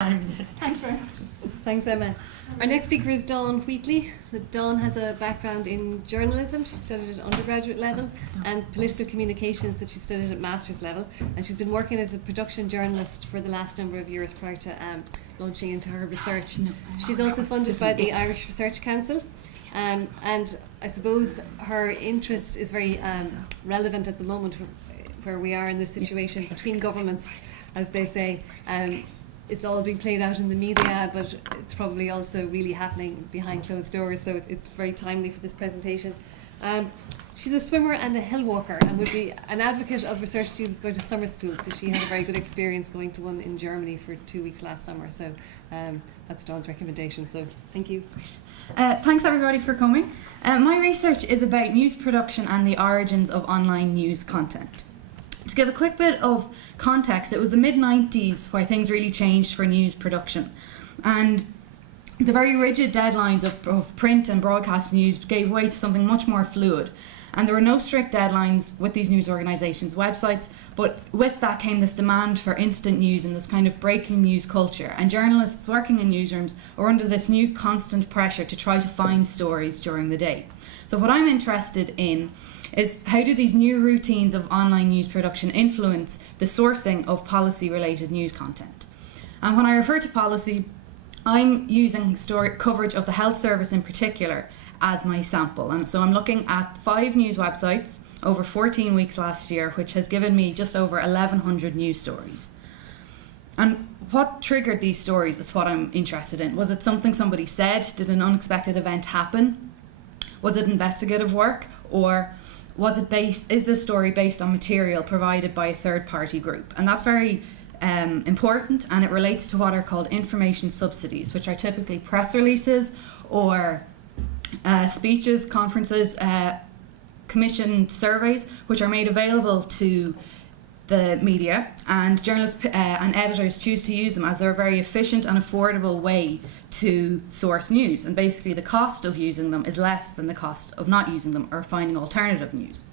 Thanks very much. Thanks, Emma. Our next speaker is Dawn Wheatley. Dawn has a background in journalism. She studied at undergraduate level, and political communications that she studied at master's level. And she's been working as a production journalist for the last number of years prior to launching into her research. She's also funded by the Irish Research Council. And I suppose her interest is very relevant at the moment where we are in this situation between governments, as they say. It's all being played out in the media, but it's probably also really happening behind closed doors, so it's very timely for this presentation. She's a swimmer and a hill walker, and would be an advocate of research students going to summer schools, because she had a very good experience going to one in Germany for 2 weeks last summer. So that's Dawn's recommendation, so thank you. Thanks everybody for coming. My research is about news production and the origins of online news content. To give a quick bit of context, it was the mid-90s where things really changed for news production, and the very rigid deadlines of print and broadcast news gave way to something much more fluid. And there were no strict deadlines with these news organisations' websites, but with that came this demand for instant news and this kind of breaking news culture, and journalists working in newsrooms are under this new constant pressure to try to find stories during the day. So what I'm interested in is how do these new routines of online news production influence the sourcing of policy-related news content? And when I refer to policy, I'm using story coverage of the health service in particular as my sample. And so I'm looking at 5 news websites over 14 weeks last year, which has given me just over 1,100 news stories. And what triggered these stories is what I'm interested in. Was it something somebody said? Did an unexpected event happen? Was it investigative work? Or is this story based on material provided by a third-party group? And that's very important, and it relates to what are called information subsidies, which are typically press releases or speeches, conferences, commissioned surveys, which are made available to the media, and journalists and editors choose to use them as they're a very efficient and affordable way to source news. And basically the cost of using them is less than the cost of not using them or finding alternative news.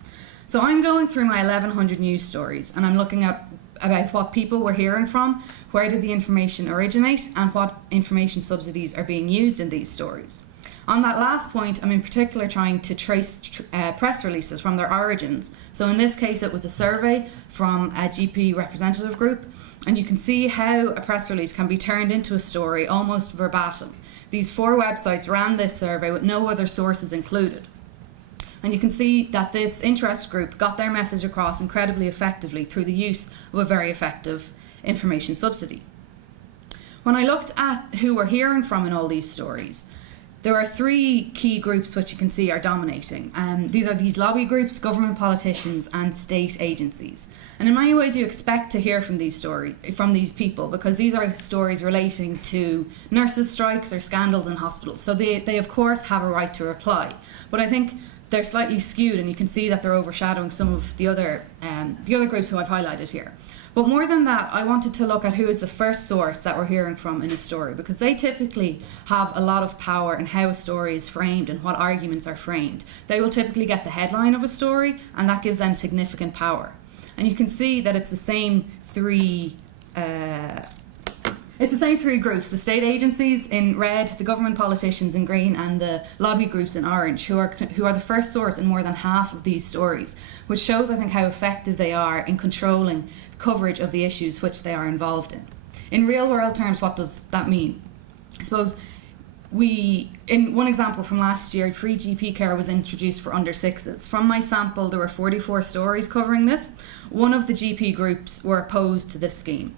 So I'm going through my 1,100 news stories, and I'm looking at about what people we're hearing from, where did the information originate, and what information subsidies are being used in these stories. On that last point, I'm in particular trying to trace press releases from their origins. So in this case, it was a survey from a GP representative group, and you can see how a press release can be turned into a story almost verbatim. These 4 websites ran this survey with no other sources included. And you can see that this interest group got their message across incredibly effectively through the use of a very effective information subsidy. When I looked at who we're hearing from in all these stories, there are 3 key groups which you can see are dominating. These are these lobby groups, government politicians, and state agencies. And in many ways you expect to hear from these people, because these are stories relating to nurses' strikes or scandals in hospitals. So they of course have a right to reply. But I think they're slightly skewed, and you can see that they're overshadowing some of the other groups who I've highlighted here. But more than that, I wanted to look at who is the first source that we're hearing from in a story, because they typically have a lot of power in how a story is framed and what arguments are framed. They will typically get the headline of a story, and that gives them significant power. And you can see that it's the same 3 groups: the state agencies in red, the government politicians in green, and the lobby groups in orange, who are the first source in more than half of these stories, which shows, I think, how effective they are in controlling coverage of the issues which they are involved in. In real world terms, what does that mean? I suppose in one example from last year, free GP care was introduced for under 6s. From my sample, there were 44 stories covering this. One of the GP groups were opposed to this scheme.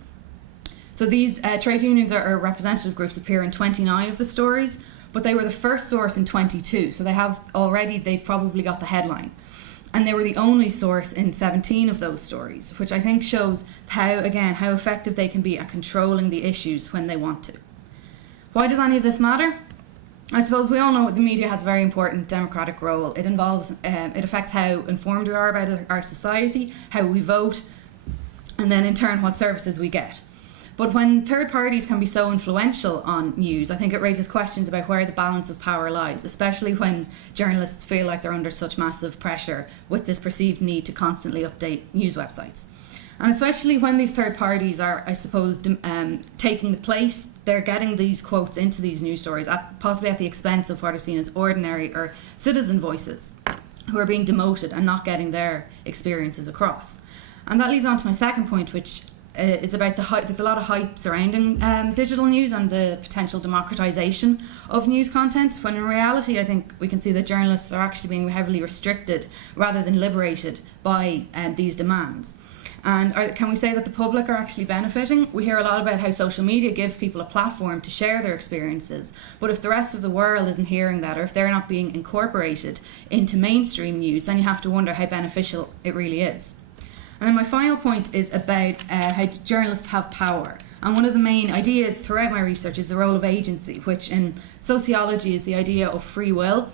So these trade unions or representative groups appear in 29 of the stories, but they were the first source in 22. So they've probably got the headline. And they were the only source in 17 of those stories, which I think shows how effective they can be at controlling the issues when they want to. Why does any of this matter? I suppose we all know the media has a very important democratic role. It affects how informed we are about our society, how we vote, and then in turn what services we get. But when third parties can be so influential on news, I think it raises questions about where the balance of power lies, especially when journalists feel like they're under such massive pressure with this perceived need to constantly update news websites. And especially when these third parties are, I suppose, taking the place, they're getting these quotes into these news stories, possibly at the expense of what are seen as ordinary or citizen voices who are being demoted and not getting their experiences across. And that leads on to my second point, which is about the hype. There's a lot of hype surrounding digital news and the potential democratization of news content, when in reality I think we can see that journalists are actually being heavily restricted rather than liberated by these demands. And can we say that the public are actually benefiting? We hear a lot about how social media gives people a platform to share their experiences, but if the rest of the world isn't hearing that, or if they're not being incorporated into mainstream news, then you have to wonder how beneficial it really is. And then my final point is about how journalists have power. And one of the main ideas throughout my research is the role of agency, which in sociology is the idea of free will,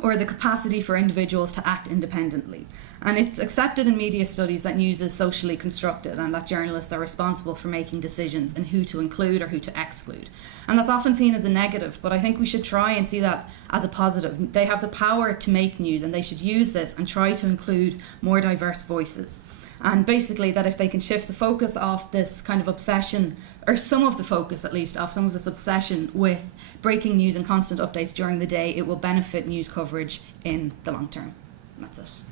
or the capacity for individuals to act independently. And it's accepted in media studies that news is socially constructed and that journalists are responsible for making decisions in who to include or who to exclude. And that's often seen as a negative, but I think we should try and see that as a positive. They have the power to make news, and they should use this and try to include more diverse voices. And basically that if they can shift the focus off this kind of obsession, or some of the focus at least, off some of this obsession with breaking news and constant updates during the day, it will benefit news coverage in the long term. That's it.